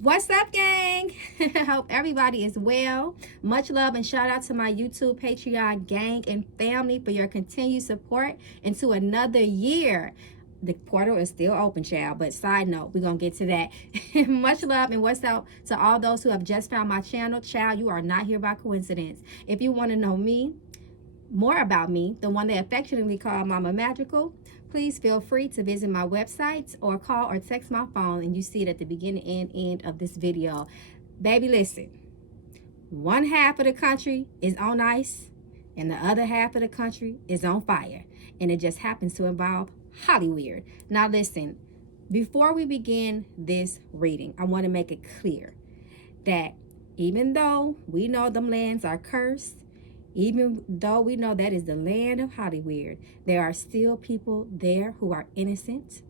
What's up, gang? Hope everybody is well. Much love and shout out to my YouTube Patreon gang and family for your continued support into another year. The portal is still open, child, but side note, we're going to get to that. Much love and what's up to all those who have just found my channel. Child, you are not here by coincidence. If you want to know me, more about me, the one they affectionately call Mama Magical, please feel free to visit my websites or call or text my phone, and you see it at the beginning and end of this video. Baby, listen, one half of the country is on ice and the other half of the country is on fire, and it just happens to involve Hollyweird. Now listen, before we begin this reading, I want to make it clear that even though we know them lands are cursed, even though we know that is the land of Hollyweird, there are still people there who are innocent,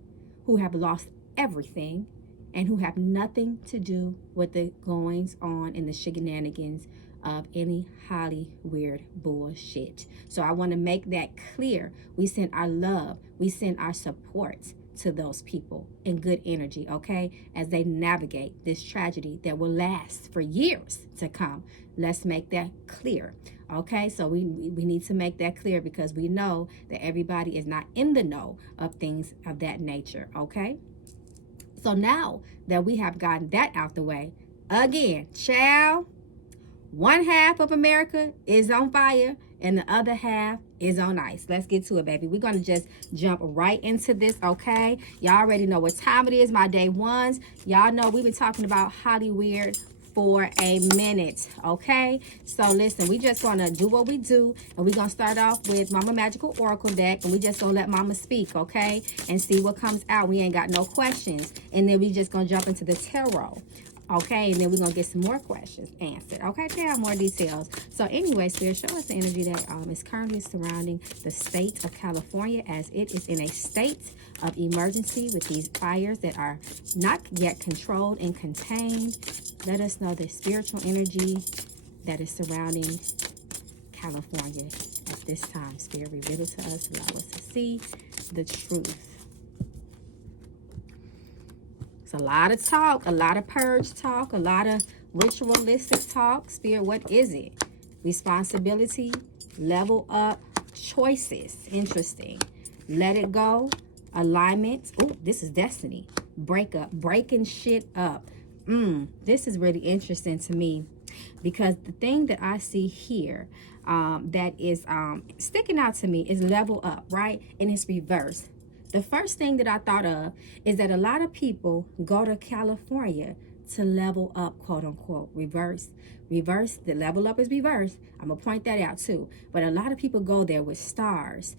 who have lost everything, and who have nothing to do with the goings on and the shenanigans of any Hollyweird bullshit. So I want to make that clear. We send our love, we send our support to those people in good energy, okay, as they navigate this tragedy that will last for years to come. Let's make that clear. Okay, so we need to make that clear because we know that everybody is not in the know of things of that nature. Okay, so now that we have gotten that out the way, again, child, one half of America is on fire and the other half is on ice. Let's get to it, baby. We're going to just jump right into this, okay? Y'all already know what time it is, my day ones. Y'all know we've been talking about Hollyweird for a minute, okay? So listen, we just gonna do what we do, and we're gonna start off with Mama Magical Oracle deck, and we just gonna let Mama speak, okay? And see what comes out. We ain't got no questions. And then we just gonna jump into the tarot. Okay, and then we're going to get some more questions answered. Okay, tell more details. So anyway, Spirit, show us the energy that is currently surrounding the state of California as it is in a state of emergency with these fires that are not yet controlled and contained. Let us know the spiritual energy that is surrounding California at this time. Spirit, reveal it to us. Allow us to see the truth. It's a lot of talk, a lot of purge talk, a lot of ritualistic talk. Spirit, what is it? Responsibility, level up, choices. Interesting. Let it go, alignment. Oh, this is destiny. Break up, breaking shit up. This is really interesting to me because the thing that I see here that is sticking out to me is level up, right? And it's reverse. The first thing that I thought of is that a lot of people go to California to level up, quote unquote, reverse. Reverse, the level up is reverse. I'm going to point that out too. But a lot of people go there with stars,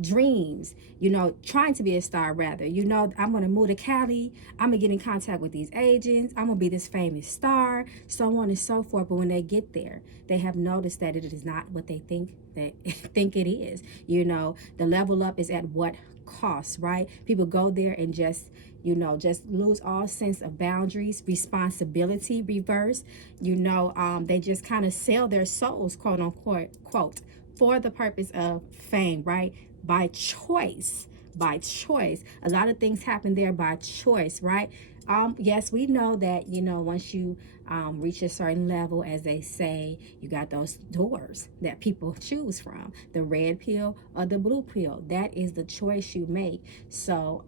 dreams, you know, trying to be a star rather. You know, I'm going to move to Cali. I'm going to get in contact with these agents. I'm going to be this famous star, so on and so forth. But when they get there, they have noticed that it is not what they think it is. You know, the level up is at what cost, right? People go there and just, you know, just lose all sense of boundaries, responsibility, reverse. You know, they just kind of sell their souls, quote unquote, quote, for the purpose of fame, right? By choice, by choice. A lot of things happen there by choice, right? Yes, we know that, you know, once you reach a certain level, as they say, you got those doors that people choose from, the red pill or the blue pill. That is the choice you make. So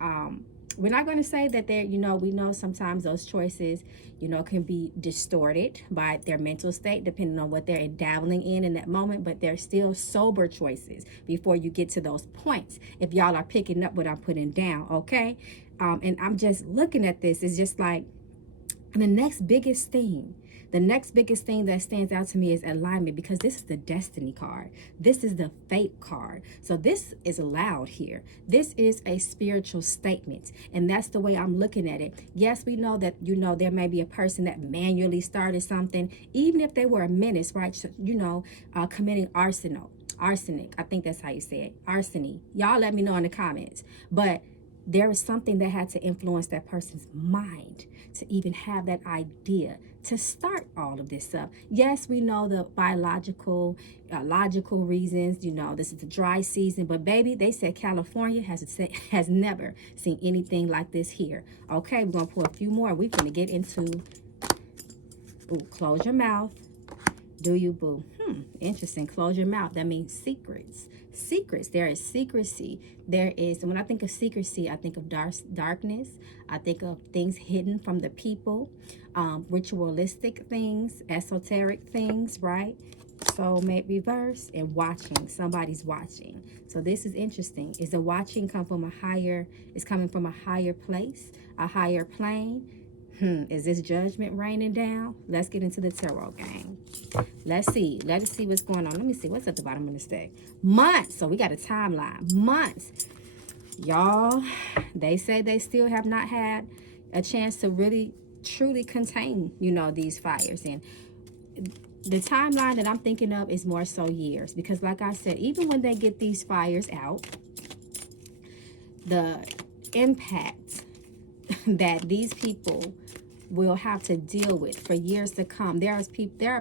we're not going to say that they're, you know, we know sometimes those choices, you know, can be distorted by their mental state, depending on what they're dabbling in that moment, but they're still sober choices before you get to those points. If y'all are picking up what I'm putting down, okay? And I'm just looking at this, it's just like the next biggest thing that stands out to me is alignment, because this is the destiny card. This is the fate card. So this is allowed here. This is a spiritual statement. And that's the way I'm looking at it. Yes, we know that, you know, there may be a person that manually started something, even if they were a menace, right? So, you know, committing arsenic. I think that's how you say it. Arsony. Y'all let me know in the comments. But there is something that had to influence that person's mind to even have that idea to start all of this up. Yes, we know the biological, logical reasons. You know, this is the dry season, but baby, they said California has never seen anything like this here. Okay, we're gonna pour a few more. We're gonna get into Ooh, close your mouth. Do you, boo? Interesting. Close your mouth. That means secrets. Secrets. There is secrecy. There is, when I think of secrecy, I think of darkness. I think of things hidden from the people, ritualistic things, esoteric things, right? Soulmate reverse and watching. Somebody's watching. So this is interesting. Is the watching come from a higher, is coming from a higher place, a higher plane? Is this judgment raining down? Let's get into the tarot game. Let's see. Let's see what's going on. Let me see. What's at the bottom of the stack? Months. So we got a timeline. Months. Y'all, they say they still have not had a chance to really, truly contain, you know, these fires. And the timeline that I'm thinking of is more so years. Because like I said, even when they get these fires out, the impact that these people will have to deal with for years to come. There are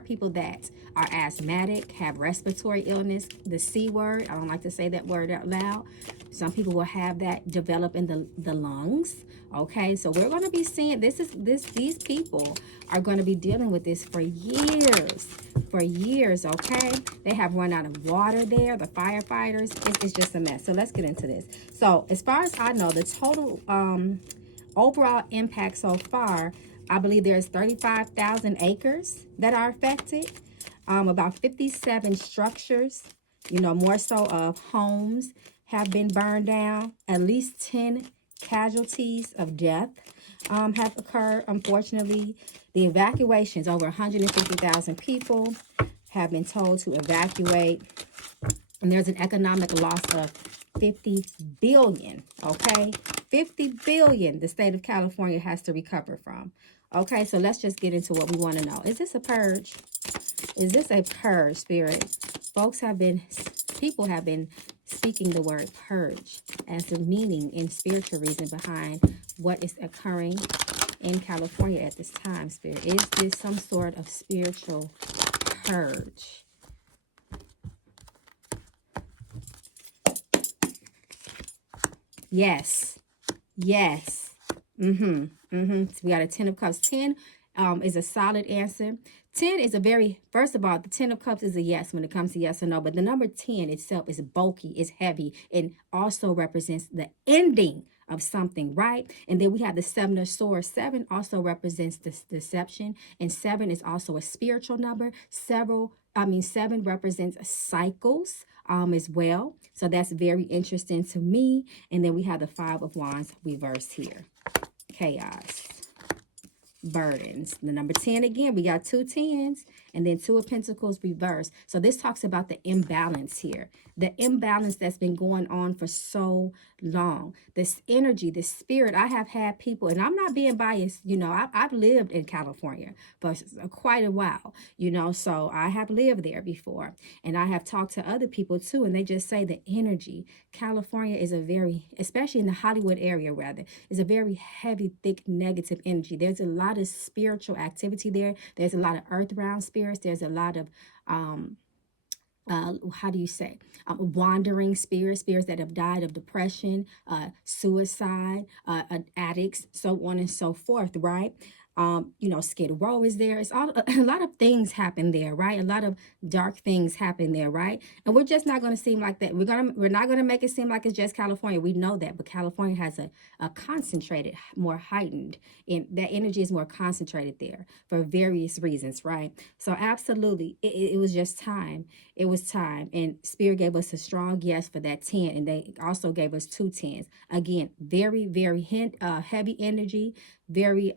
people that are asthmatic, have respiratory illness, the C word. I don't like to say that word out loud. Some people will have that develop in the lungs. Okay, so we're going to be seeing these people are going to be dealing with this for years. For years, okay? They have run out of water there. The firefighters, it's just a mess. So let's get into this. So as far as I know, the total overall impact so far, I believe there's 35,000 acres that are affected. About 57 structures, you know, more so of homes have been burned down. At least 10 casualties of death have occurred, unfortunately. The evacuations, over 150,000 people have been told to evacuate. And there's an economic loss of 50 billion, okay? 50 billion the state of California has to recover from. Okay, so let's just get into what we want to know. Is this a purge? Is this a purge, Spirit? People have been speaking the word purge as the meaning and spiritual reason behind what is occurring in California at this time, Spirit. Is this some sort of spiritual purge? Yes. Yes. We got a 10 of Cups. 10 is a solid answer. 10 is a very, first of all, the 10 of Cups is a yes when it comes to yes or no. But the number 10 itself is bulky, is heavy, and also represents the ending of something, right? And then we have the 7 of Swords. 7 also represents this deception, and 7 is also a spiritual number. 7 represents cycles as well. So that's very interesting to me. And then we have the 5 of Wands reversed here. Chaos. Burdens. The number 10 again, we got 2 10s and then 2 of Pentacles reversed. So this talks about the imbalance here. The imbalance that's been going on for so long. This energy, this spirit. I have had people, and I'm not being biased, you know, I've lived in California for quite a while, you know, so I have lived there before. And I have talked to other people too, and they just say the energy. California is a very, especially in the Hollywood area rather, is a very heavy, thick, negative energy. There's a lot of spiritual activity there. There's a lot of earth realm spirits. There's a lot of wandering spirits that have died of depression, suicide, addicts, so on and so forth, right? Skid Row is there. It's all a lot of things happen there, right? A lot of dark things happen there, right? And we're just not going to seem like that. We're not going to make it seem like it's just California. We know that, but California has a concentrated, more heightened, and that energy is more concentrated there for various reasons, right? So absolutely, it was just time. It was time, and Spirit gave us a strong yes for that 10, and they also gave us 2 10s. Again, very, very heavy energy, very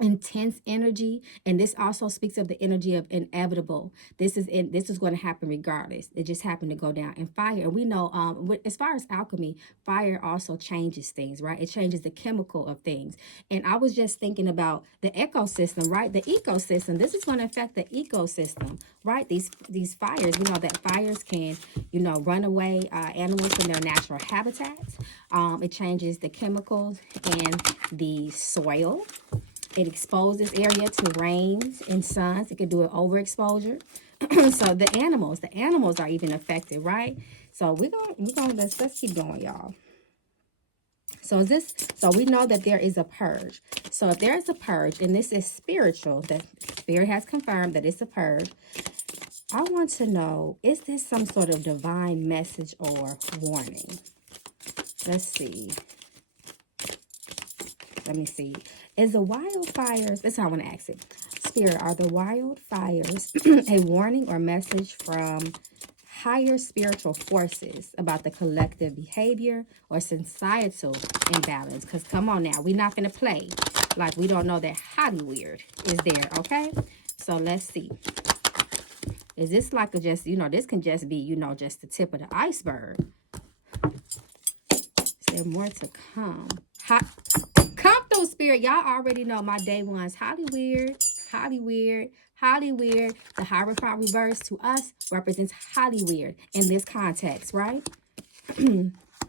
intense energy, and this also speaks of the energy of inevitable. This is going to happen regardless. It just happened to go down. And fire, and we know as far as alchemy, fire also changes things, right? It changes the chemical of things. And I was just thinking about the ecosystem, right? The ecosystem. This is going to affect the ecosystem, right? These fires, we know that fires can, run away animals from their natural habitats. It changes the chemicals and the soil. It exposes area to rains and suns. It could do an overexposure. So the animals are even affected, right? So let's keep going, y'all. So we know that there is a purge. So if there is a purge, and this is spiritual, that Spirit has confirmed that it's a purge, I want to know, is this some sort of divine message or warning? Let's see. Let me see. Is the wildfires, that's how I want to ask it. Spirit, are the wildfires a warning or message from higher spiritual forces about the collective behavior or societal imbalance? Because come on now, we're not going to play like we don't know that Hollyweird is there, okay? So let's see. Is this like a just, this can just be, just the tip of the iceberg. Is there more to come? Come through, Spirit. Y'all already know my day ones. Hollyweird, Hollyweird, Hollyweird. The Hierophant reverse to us represents Hollyweird in this context, right?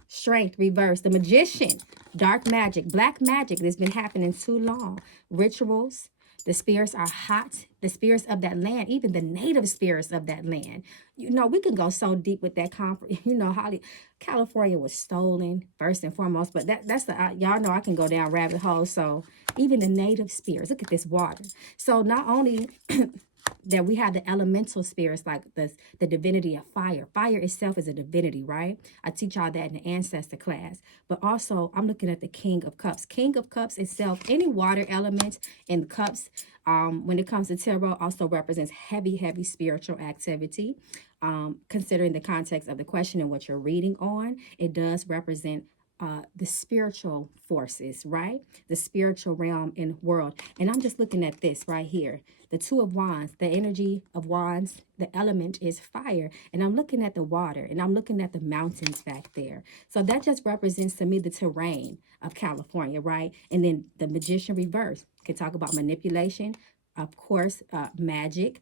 Strength reverse. The Magician, dark magic, black magic that's been happening too long. Rituals. The spirits are hot. The spirits of that land, even the native spirits of that land. We can go so deep with that conference. California was stolen first and foremost, but that's y'all know I can go down rabbit holes. So even the native spirits, look at this water. So not only that we have the elemental spirits like the divinity of fire. Fire itself is a divinity, right? I teach y'all that in the ancestor class. But also, I'm looking at the King of Cups. King of Cups itself, any water element in cups, when it comes to tarot, also represents heavy, heavy spiritual activity. Considering the context of the question and what you're reading on, it does represent the spiritual forces, right? The spiritual realm and world. And I'm just looking at this right here. The Two of Wands, the energy of Wands, the element is fire. And I'm looking at the water and I'm looking at the mountains back there. So that just represents to me the terrain of California, right? And then the Magician reverse can talk about manipulation, of course, magic,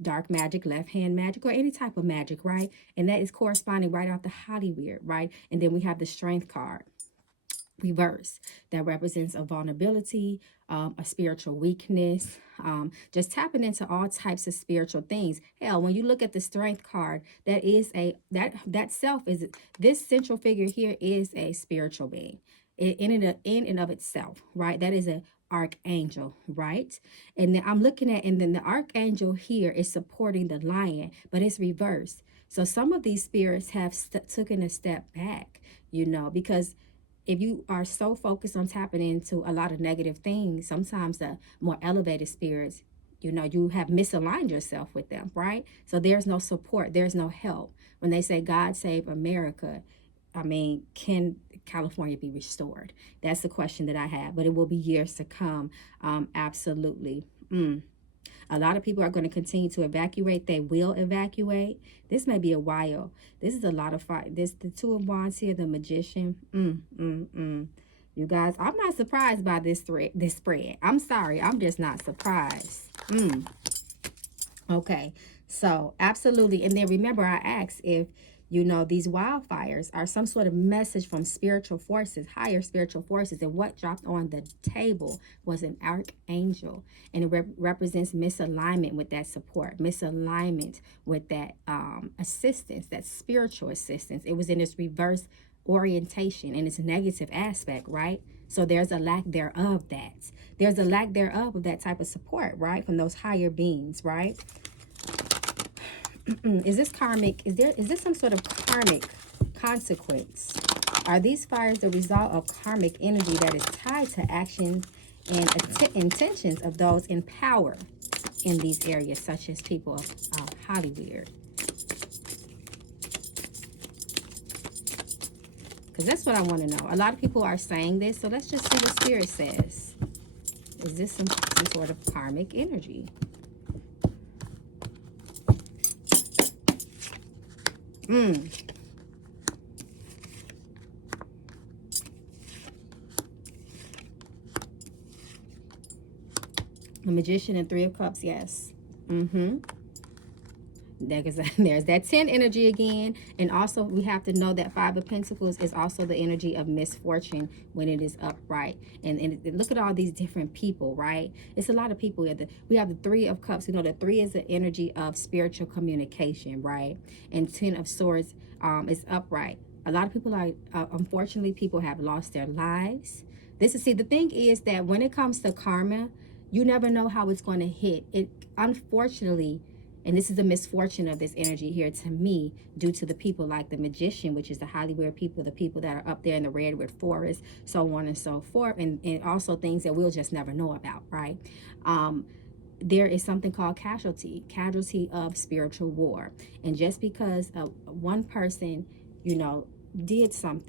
dark magic, left hand magic, or any type of magic, right? And that is corresponding right off the Hollyweird, right? And then we have the Strength card reverse that represents a vulnerability, a spiritual weakness, just tapping into all types of spiritual things. Hell, when you look at the Strength card, that is that self is, this central figure here is a spiritual being in and of itself, right? That is a archangel, right? And then I'm looking at, and then the archangel here is supporting the lion, but it's reversed. So some of these spirits have taken a step back, because if you are so focused on tapping into a lot of negative things, sometimes the more elevated spirits, you have misaligned yourself with them, right? So there's no support, there's no help. When they say God save America, I mean, can California be restored? That's the question that I have, but it will be years to come. Absolutely. A lot of people are going to continue to evacuate. They will evacuate. This may be a while. This is a lot of fight. The Two of Wands here, the Magician. You guys, I'm not surprised by this spread. I'm sorry. I'm just not surprised. Okay. So, absolutely. And then remember, I asked if these wildfires are some sort of message from spiritual forces, higher spiritual forces. And what dropped on the table was an archangel. And it represents misalignment with that support, misalignment with that assistance, that spiritual assistance. It was in its reverse orientation and its negative aspect, right? So there's a lack thereof that. There's a lack thereof of that type of support, right? From those higher beings, right? Is this karmic? Is this some sort of karmic consequence? Are these fires the result of karmic energy that is tied to actions and intentions of those in power in these areas, such as people of Hollyweird? Because that's what I want to know. A lot of people are saying this, so let's just see what Spirit says. Is this some sort of karmic energy? The Magician and Three of Cups, yes. There's that 10 energy again. And also we have to know that Five of Pentacles is also the energy of misfortune when it is upright. And look at all these different people, right? It's a lot of people. We have the Three of Cups. The three is the energy of spiritual communication, right? And 10 of Swords is upright. A lot of people are, unfortunately, people have lost their lives. See, the thing is that when it comes to karma, you never know how it's going to hit. It, unfortunately, and this is the misfortune of this energy here to me, due to the people like the magician, which is the Hollyweird people, the people that are up there in the redwood forest, so on and so forth, and also things that we'll just never know about, right? There is something called casualty of spiritual war. And just because one person, you know, did some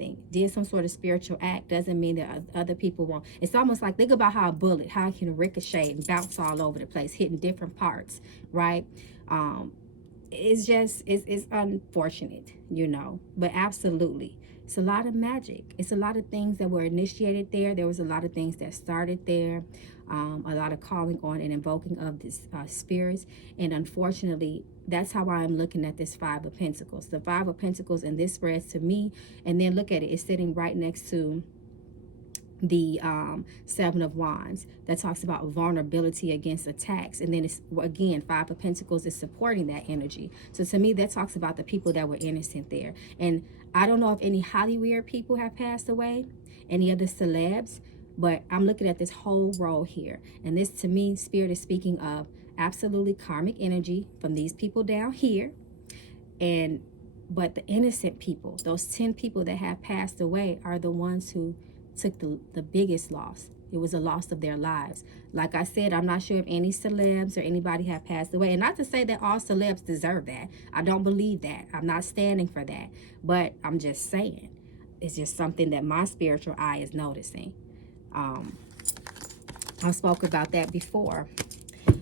sort of spiritual act, doesn't mean that other people won't. It's almost like, think about how a bullet, how it can ricochet and bounce all over the place, hitting different parts, right? It's unfortunate, you know, but absolutely. It's a lot of magic. It's a lot of things that were initiated there. There was a lot of things that started there. A lot of calling on and invoking of these spirits. And unfortunately, that's how I'm looking at this Five of Pentacles. The Five of Pentacles, and this spreads to me. And then look at it. It's sitting right next to the Seven of Wands that talks about vulnerability against attacks. And then it's, again, Five of Pentacles is supporting that energy. So to me, that talks about the people that were innocent there. And I don't know if any Hollyweird people have passed away, any of the celebs, but I'm looking at this whole row here. And this, to me, Spirit is speaking of absolutely karmic energy from these people down here. But the innocent people, those 10 people that have passed away, are the ones who took the biggest loss. It was a loss of their lives. Like I said, I'm not sure if any celebs or anybody have passed away. And not to say that all celebs deserve that. I don't believe that. I'm not standing for that. But I'm just saying, it's just something that my spiritual eye is noticing. I spoke about that before.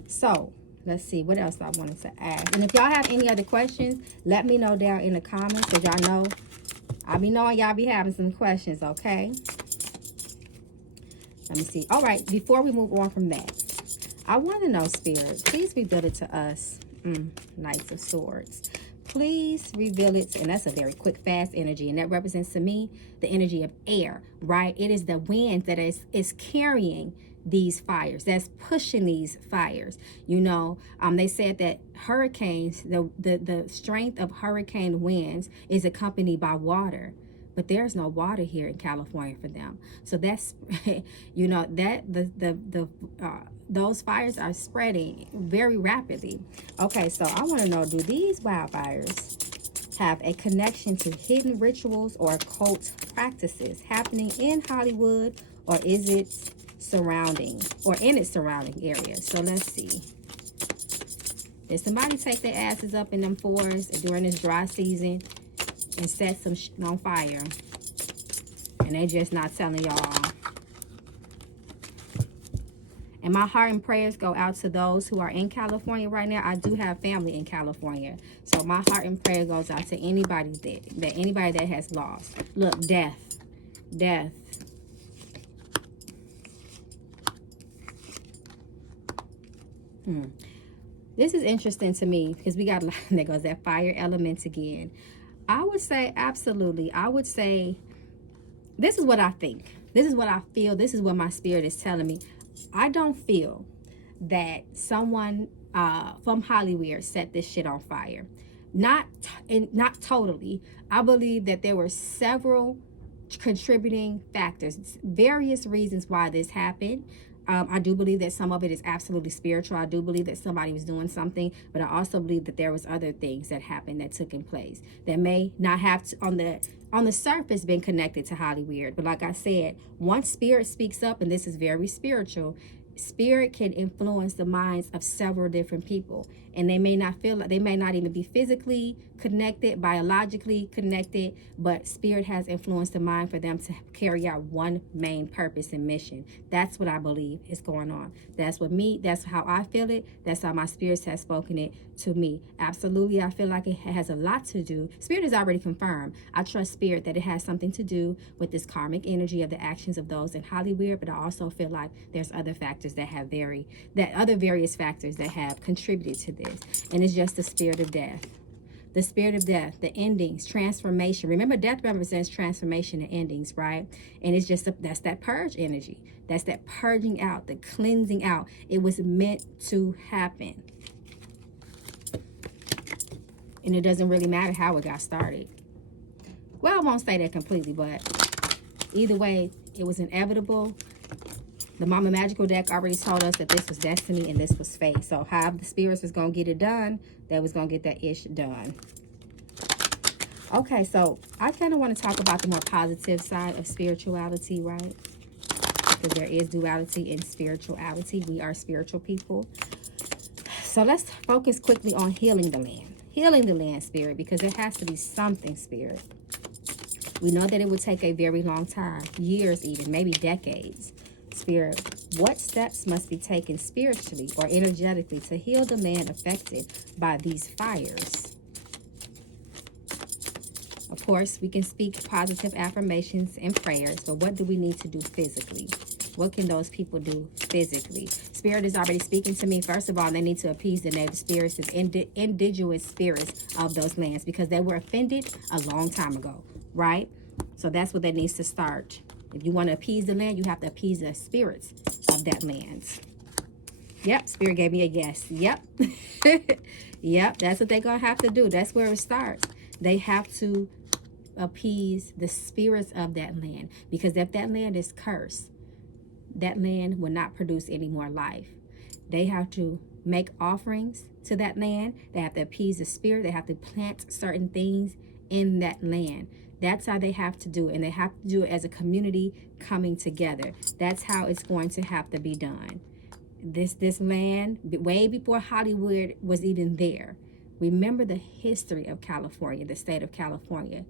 So let's see what else I wanted to ask. And if y'all have any other questions, let me know down in the comments, because y'all know I be knowing y'all be having some questions. Okay, let me see. All right, before we move on from that, I want to know, Spirit, please reveal it to us. Knights of Swords, please reveal it. And that's a very quick, fast energy, and that represents to me the energy of air, right? It is the wind that is carrying these fires, that's pushing these fires. You know, they said that hurricanes, the strength of hurricane winds is accompanied by water, but there's no water here in California for them. So that's, you know, that those fires are spreading very rapidly. Okay, so I want to know, do these wildfires have a connection to hidden rituals or occult practices happening in Hollywood, or is it surrounding or in its surrounding areas? So let's see. Did somebody take their asses up in them forests during this dry season and set some shit on fire, and they just not telling y'all? And my heart and prayers go out to those who are in California right now. I do have family in California, so my heart and prayer goes out to anybody anybody that has lost. Look, death. This is interesting to me because we got, there goes that fire element again. I would say absolutely. I would say this is what I think. This is what I feel. This is what my spirit is telling me. I don't feel that someone from Hollyweird set this shit on fire. Not totally. I believe that there were several contributing factors, various reasons why this happened. I do believe that some of it is absolutely spiritual. I do believe that somebody was doing something, but I also believe that there was other things that happened, that took in place, that may not have to, on the surface, been connected to Hollyweird. But like I said, once spirit speaks up, and this is very spiritual, spirit can influence the minds of several different people, and they may not feel like, they may not even be physically connected, biologically connected, but spirit has influenced the mind for them to carry out one main purpose and mission. That's what I believe is going on. That's how I feel it. That's how my spirits have spoken it to me. Absolutely, I feel like it has a lot to do. Spirit is already confirmed. I trust spirit that it has something to do with this karmic energy of the actions of those in Hollyweird, but I also feel like there's other factors other various factors that have contributed to this. And it's just the spirit of death. The spirit of death, the endings, transformation. Remember, death represents transformation and endings, right? And it's just, that's that purge energy. That's that purging out, the cleansing out. It was meant to happen. And it doesn't really matter how it got started. Well, I won't say that completely, but either way, it was inevitable. The Mama Magical deck already told us that this was destiny and this was fate. So how the spirits was going to get it done, they was going to get that ish done. Okay, so I kind of want to talk about the more positive side of spirituality, right? Because there is duality in spirituality. We are spiritual people. So let's focus quickly on healing the land. Healing the land, spirit, because there has to be something, spirit. We know that it would take a very long time, years even, maybe decades. Spirit, what steps must be taken spiritually or energetically to heal the land affected by these fires? Of course, we can speak positive affirmations and prayers, but what do we need to do physically? What can those people do physically? Spirit is already speaking to me. First of all, they need to appease the native spirits, the indigenous spirits of those lands, because they were offended a long time ago, right? So that's what that needs to start. If you want to appease the land, you have to appease the spirits of that land. Yep, Spirit gave me a yes. Yep. Yep, that's what they're going to have to do. That's where it starts. They have to appease the spirits of that land, because if that land is cursed, that land will not produce any more life. They have to make offerings to that land. They have to appease the spirit. They have to plant certain things in that land. That's how they have to do it. And they have to do it as a community coming together. That's how it's going to have to be done. This land, way before Hollyweird was even there. Remember the history of California, the state of California,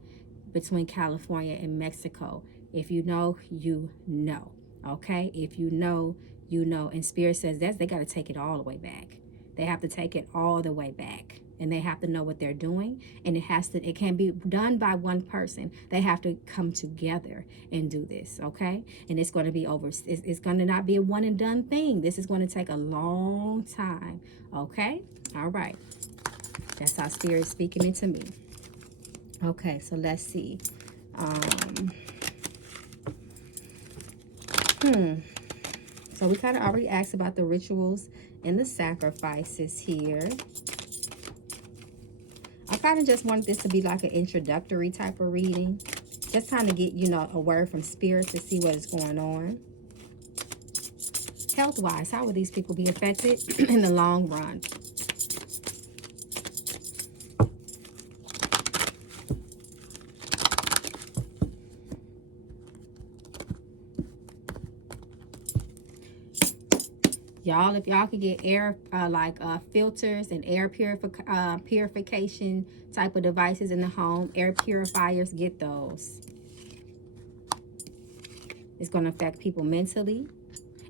between California and Mexico. If you know, you know. Okay? If you know, you know. And Spirit says that they got to take it all the way back. They have to take it all the way back. And they have to know what they're doing. And it can't be done by one person. They have to come together and do this. Okay? And it's going to be over. It's going to not be a one and done thing. This is going to take a long time. Okay? All right. That's how Spirit is speaking into me. Okay, so let's see. So we kind of already asked about the rituals and the sacrifices here. I kind of just wanted this to be like an introductory type of reading. Just kind of get, you know, a word from Spirit to see what is going on. Health-wise, how will these people be affected in the long run? Y'all, if y'all could get air, filters and air purification type of devices in the home, air purifiers, get those. It's going to affect people mentally.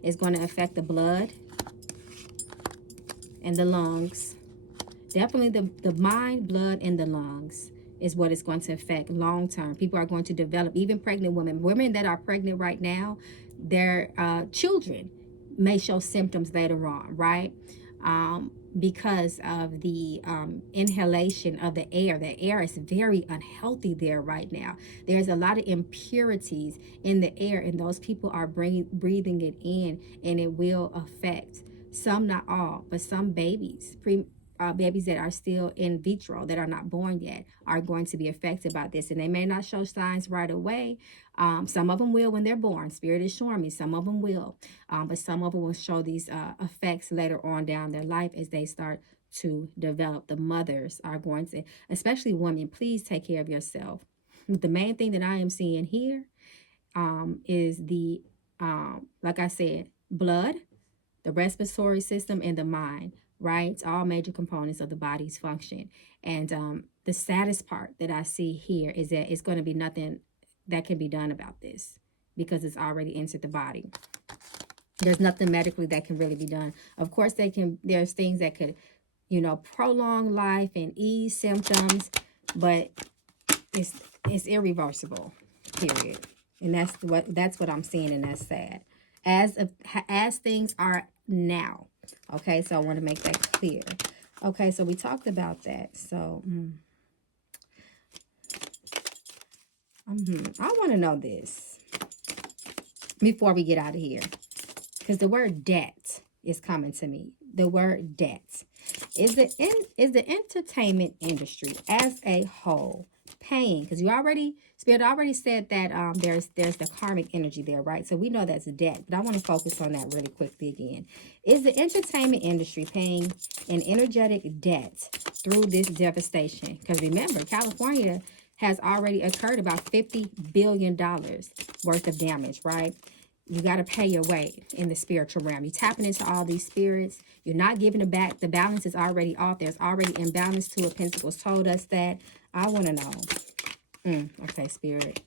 It's going to affect the blood and the lungs. Definitely the mind, blood, and the lungs is what it's going to affect long term. People are going to develop, even pregnant women that are pregnant right now, their children may show symptoms later on, right? Because of the inhalation of the air. The air is very unhealthy there right now. There's a lot of impurities in the air, and those people are breathing it in, and it will affect some, not all, but some babies, babies that are still in vitro, that are not born yet, are going to be affected by this. And they may not show signs right away. Some of them will when they're born. Spirit is showing me some of them will. But some of them will show these effects later on down their life as they start to develop. The mothers are going to, especially women, please take care of yourself. The main thing that I am seeing here is the, like I said, blood, the respiratory system, and the mind. Right? It's all major components of the body's function. And the saddest part that I see here is that it's going to be nothing that can be done about this, because it's already entered the body. There's nothing medically that can really be done. Of course, there's things that could, you know, prolong life and ease symptoms, but it's irreversible, period. And that's what I'm seeing, and that's sad. As things are now. Okay, so I want to make that clear. Okay, so we talked about that. So, I want to know this before we get out of here, because the word debt is coming to me. The word debt is the entertainment industry as a whole paying, because you already, Spirit already said that there's the karmic energy there, right? So we know that's a debt, but I want to focus on that really quickly again. Is the entertainment industry paying an energetic debt through this devastation? Because remember, California has already occurred about $50 billion worth of damage, right? You got to pay your way in the spiritual realm. You're tapping into all these spirits. You're not giving it back. The balance is already off. There's already imbalance. Two of Pentacles told us that. I want to know. Okay, Spirit.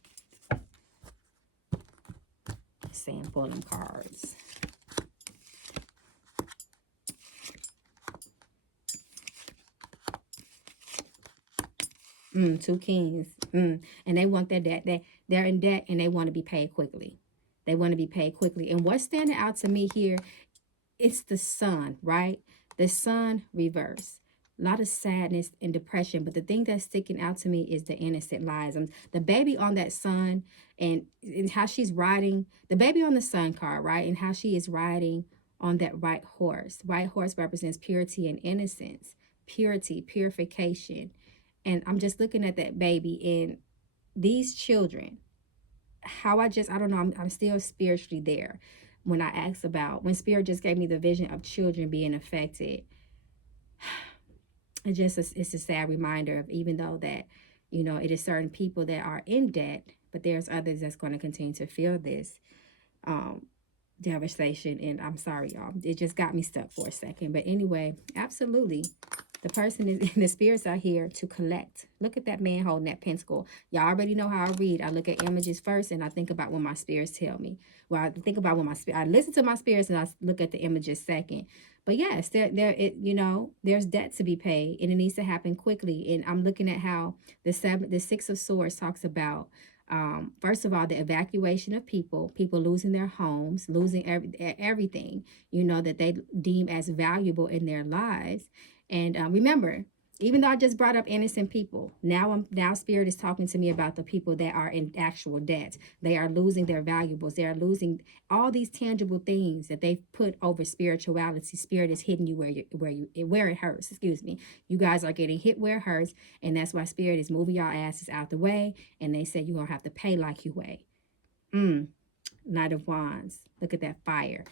Saying pull them cards. Two kings. And they want their debt. They're in debt and they want to be paid quickly. They want to be paid quickly. And what's standing out to me here, it's the sun, right? The sun reverse. A lot of sadness and depression. But the thing that's sticking out to me is the innocent lies. The baby on that sun and how she's riding. The baby on the sun card, right? And how she is riding on that white horse. White horse represents purity and innocence. Purity, purification. And I'm just looking at that baby and these children. I don't know, I'm still spiritually there. When I asked about, when Spirit just gave me the vision of children being affected, it's a sad reminder of, even though that, you know, it is certain people that are in debt, but there's others that's going to continue to feel this devastation. And I'm sorry, y'all. It just got me stuck for a second. But anyway, absolutely. The person is, the spirits are here to collect. Look at that man holding that pentacle. Y'all already know how I read. I look at images first and I think about what my spirits tell me. Well, I think about what I listen to my spirits and I look at the images second. But yes, there's debt to be paid and it needs to happen quickly. And I'm looking at how the Six of Swords talks about, first of all, the evacuation of people losing their homes, losing everything, you know, that they deem as valuable in their lives. And remember, even though I just brought up innocent people, now Spirit is talking to me about the people that are in actual debt. They are losing their valuables. They are losing all these tangible things that they've put over spirituality. Spirit is hitting you where it hurts. Excuse me. You guys are getting hit where it hurts, and that's why Spirit is moving y'all asses out the way. And they said you're gonna have to pay like you weigh. Knight of Wands. Look at that fire.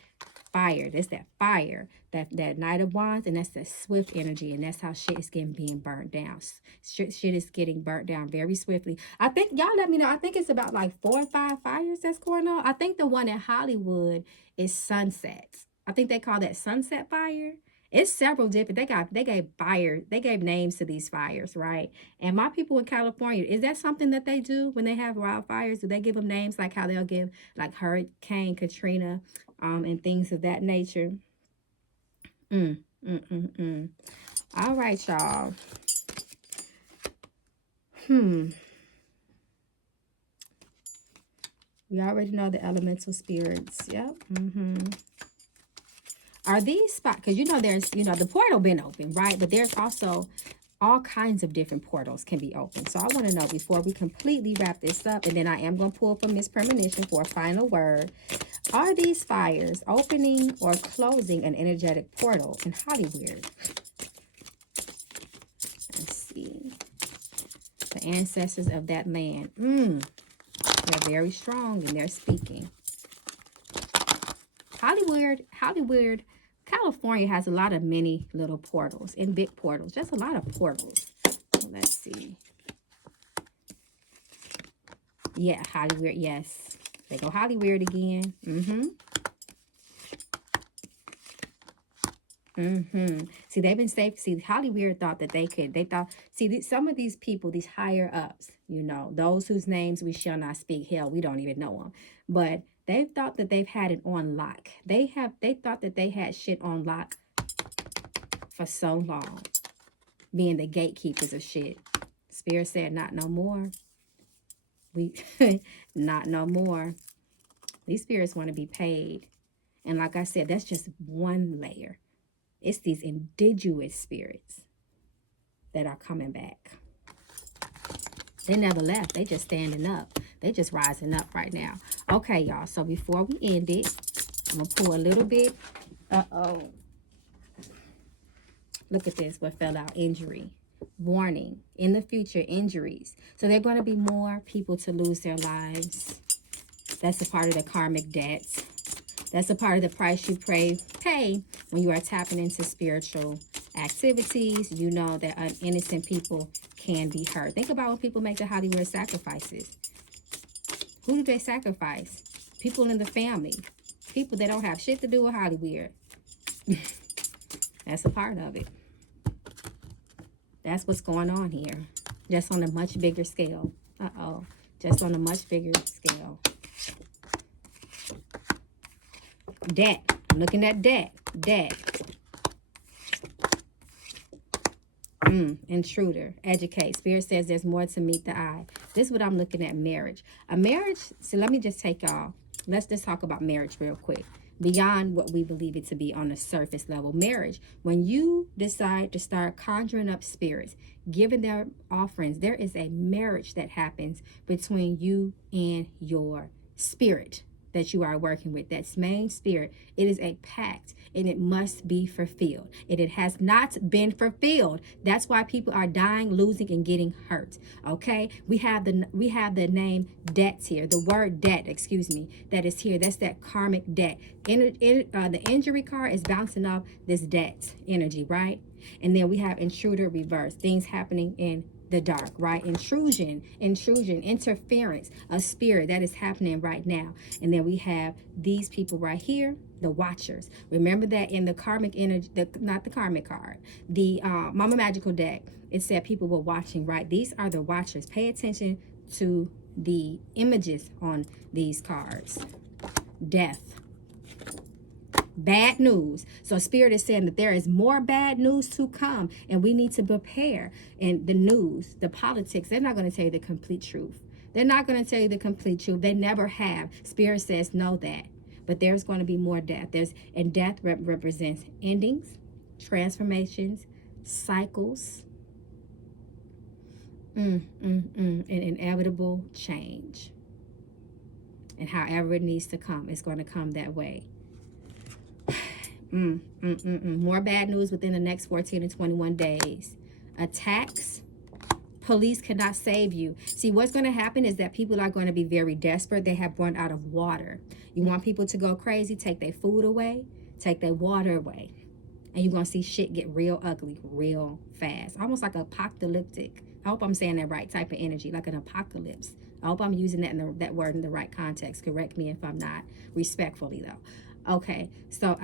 Fire. That's that fire. That Knight of Wands, and that's that swift energy, and that's how shit is being burnt down. Shit is getting burnt down very swiftly. I think, y'all let me know, I think it's about like 4 or 5 fires that's going on. I think the one in Hollywood is sunsets. I think they call that sunset fire. It's several different. They gave names to these fires, right? And my people in California, is that something that they do when they have wildfires? Do they give them names like how they'll give like Hurricane Katrina, and things of that nature? All right, y'all. We already know the elemental spirits. Yep. Are these spots, because you know there's, you know, the portal been open, right? But there's also all kinds of different portals can be open. So I want to know, before we completely wrap this up, and then I am going to pull from Miss Premonition for a final word, are these fires opening or closing an energetic portal in Hollyweird? Let's see. The ancestors of that land. They're very strong and they're speaking. Hollyweird, California has a lot of mini little portals and big portals. Just a lot of portals. Let's see. Yeah, Hollyweird, yes. They go Hollyweird again. See, they've been safe. See, Hollyweird thought that some of these people, these higher ups, you know, those whose names we shall not speak, hell, we don't even know them. But they've thought that they've had it on lock. They thought that they had shit on lock for so long, being the gatekeepers of shit. Spirit said, not no more. Not no more. These spirits want to be paid. And like I said, that's just one layer. It's these indigenous spirits that are coming back. They never left. They just standing up. They just rising up right now. Okay, y'all. So before we end it, I'm going to pull a little bit. Look at this. What fell out? Injury. Warning, in the future, injuries. So there are going to be more people to lose their lives. That's a part of the karmic debts. That's a part of the price you pay when you are tapping into spiritual activities. You know that innocent people can be hurt. Think about when people make the Hollyweird sacrifices. Who do they sacrifice? People in the family. People that don't have shit to do with Hollyweird. That's a part of it. That's what's going on here. Just on a much bigger scale. Uh-oh. Just on a much bigger scale. Debt. I'm looking at debt. Debt. Intruder. Educate. Spirit says there's more to meet the eye. This is what I'm looking at. Marriage. A marriage. So let me just take y'all. Let's just talk about marriage real quick. Beyond what we believe it to be on the surface level. Marriage. When you decide to start conjuring up spirits, giving their offerings, there is a marriage that happens between you and your spirit that you are working with. That main spirit. It is a pact and it must be fulfilled. And it has not been fulfilled. That's why people are dying, losing, and getting hurt. Okay? We have the name debts here. The word debt, excuse me, that is here. That's that karmic debt. The injury card is bouncing off this debt energy, right? And then we have intruder reverse. Things happening in the dark, right? Intrusion, interference, a spirit that is happening right now. And then we have these people right here, the watchers. Remember that in the karmic energy, not the karmic card, the Mama Magical deck, it said people were watching, right? These are the watchers. Pay attention to the images on these cards. Death. Bad news. So spirit is saying that there is more bad news to come and we need to prepare. And the news, the politics, they're not going to tell you the complete truth. They're not going to tell you the complete truth. They never have. Spirit says know that. But there's going to be more death. And death represents endings, transformations, cycles, and inevitable change. And however it needs to come, it's going to come that way. More bad news within the next 14 to 21 days. Attacks. Police cannot save you. See, what's going to happen is that people are going to be very desperate. They have run out of water. You want people to go crazy? Take their food away. Take their water away. And you're going to see shit get real ugly real fast. Almost like apocalyptic. I hope I'm saying that right type of energy. Like an apocalypse. I hope I'm using that word in the right context. Correct me if I'm not. Respectfully, though. Okay, so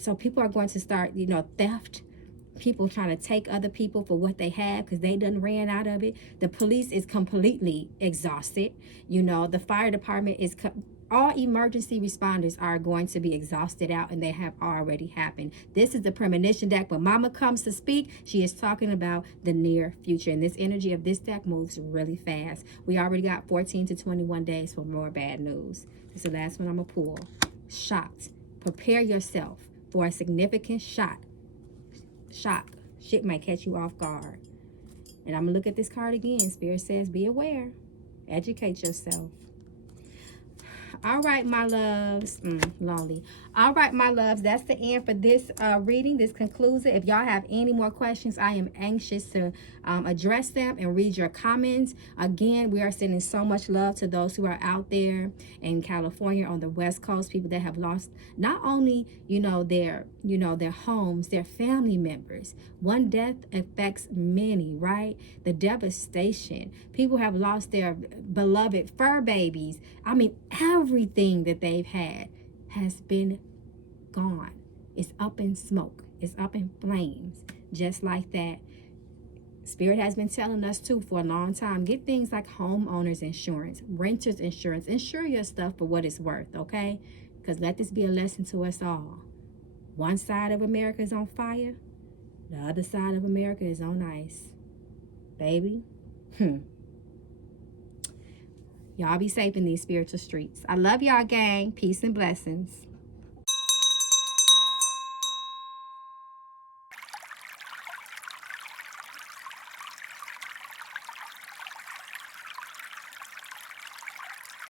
so people are going to start, theft. People trying to take other people for what they have because they done ran out of it. The police is completely exhausted. The fire department is all emergency responders are going to be exhausted out, and they have already happened. This is the premonition deck. When Mama comes to speak, she is talking about the near future, and this energy of this deck moves really fast. We already got 14 to 21 days for more bad news. This is the last one I'm gonna pull. Shocked. Prepare yourself for a significant shock. Shit might catch you off guard. And I'm going to look at this card again. Spirit says, be aware. Educate yourself. All right, my loves. Lonely. All right, my loves. That's the end for this reading. This concludes it. If y'all have any more questions, I am anxious to address them and read your comments. Again, we are sending so much love to those who are out there in California on the West Coast. People that have lost not only, their homes, their family members. One death affects many, right? The devastation. People have lost their beloved fur babies. I mean, everything that they've had has been gone. It's up in smoke. It's up in flames. Just like that. Spirit has been telling us too for a long time. Get things like homeowners insurance, renters insurance. Insure your stuff for what it's worth, okay? Because let this be a lesson to us all. One side of America is on fire. The other side of America is on ice. Baby. Y'all be safe in these spiritual streets. I love y'all, gang. Peace and blessings.